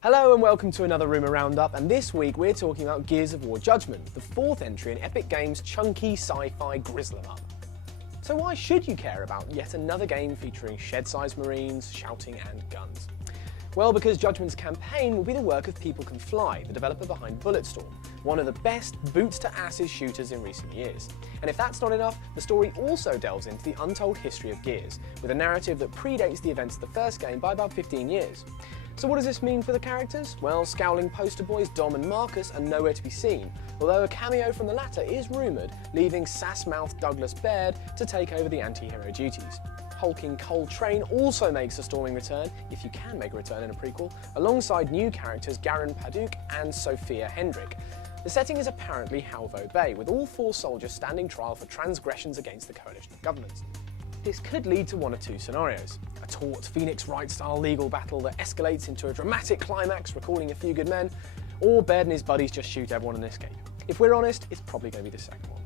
Hello and welcome to another Rumour Roundup, and this week we're talking about Gears of War Judgment, the fourth entry in Epic Games' chunky sci-fi grizzle-em-up. So why should you care about yet another game featuring shed-sized marines, shouting and guns? Well, because Judgment's campaign will be the work of People Can Fly, the developer behind Bulletstorm, one of the best boots-to-asses shooters in recent years. And if that's not enough, the story also delves into the untold history of Gears, with a narrative that predates the events of the first game by about 15 years. So what does this mean for the characters? Well, scowling poster boys Dom and Marcus are nowhere to be seen, although a cameo from the latter is rumoured, leaving sass-mouthed Douglas Baird to take over the anti-hero duties. Hulking Cole Train also makes a storming return, if you can make a return in a prequel, alongside new characters Garen Paduk and Sophia Hendrick. The setting is apparently Halvo Bay, with all four soldiers standing trial for transgressions against the coalition of governments. This could lead to one of two scenarios: a taut Phoenix Wright-style legal battle that escalates into a dramatic climax recalling A Few Good Men, or Baird and his buddies just shoot everyone and escape. If we're honest, it's probably going to be the second one.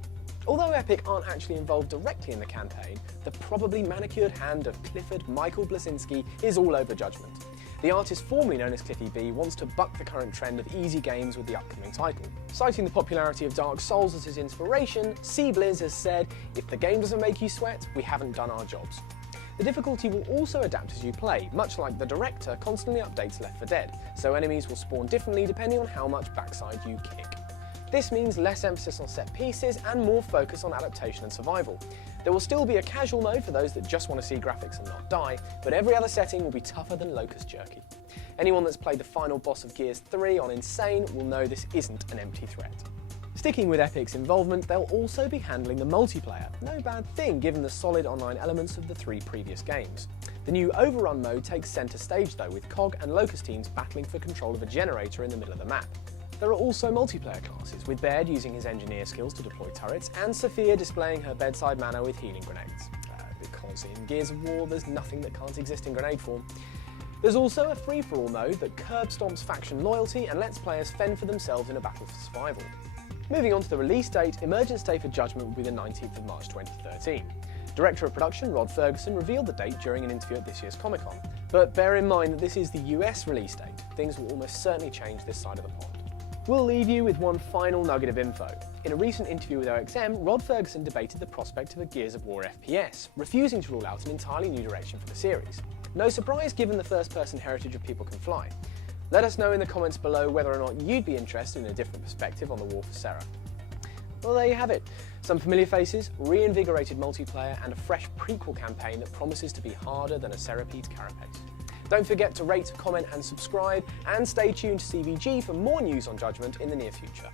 Although Epic aren't actually involved directly in the campaign, the probably manicured hand of Clifford Michael Bleszinski is all over Judgment. The artist formerly known as Cliffy B wants to buck the current trend of easy games with the upcoming title. Citing the popularity of Dark Souls as his inspiration, C-Blizz has said, "If the game doesn't make you sweat, we haven't done our jobs." The difficulty will also adapt as you play, much like the director constantly updates Left 4 Dead, so enemies will spawn differently depending on how much backside you kick. This means less emphasis on set pieces and more focus on adaptation and survival. There will still be a casual mode for those that just want to see graphics and not die, but every other setting will be tougher than Locust Jerky. Anyone that's played the final boss of Gears 3 on Insane will know this isn't an empty threat. Sticking with Epic's involvement, they'll also be handling the multiplayer, no bad thing given the solid online elements of the three previous games. The new Overrun mode takes centre stage though, with COG and Locust teams battling for control of a generator in the middle of the map. There are also multiplayer classes, with Baird using his engineer skills to deploy turrets, and Sophia displaying her bedside manner with healing grenades. Because in Gears of War, there's nothing that can't exist in grenade form. There's also a free-for-all mode that curb stomps faction loyalty and lets players fend for themselves in a battle for survival. Moving on to the release date, emergence day for Judgment will be the 19th of March 2013. Director of Production Rod Ferguson revealed the date during an interview at this year's Comic-Con. But bear in mind that this is the US release date. Things will almost certainly change this side of the pond. We'll leave you with one final nugget of info. In a recent interview with OXM, Rod Ferguson debated the prospect of a Gears of War FPS, refusing to rule out an entirely new direction for the series. No surprise given the first-person heritage of People Can Fly. Let us know in the comments below whether or not you'd be interested in a different perspective on the war for Serra. Well, there you have it. Some familiar faces, reinvigorated multiplayer, and a fresh prequel campaign that promises to be harder than a Cerapede's carapace. Don't forget to rate, comment and subscribe, and stay tuned to CVG for more news on Judgment in the near future.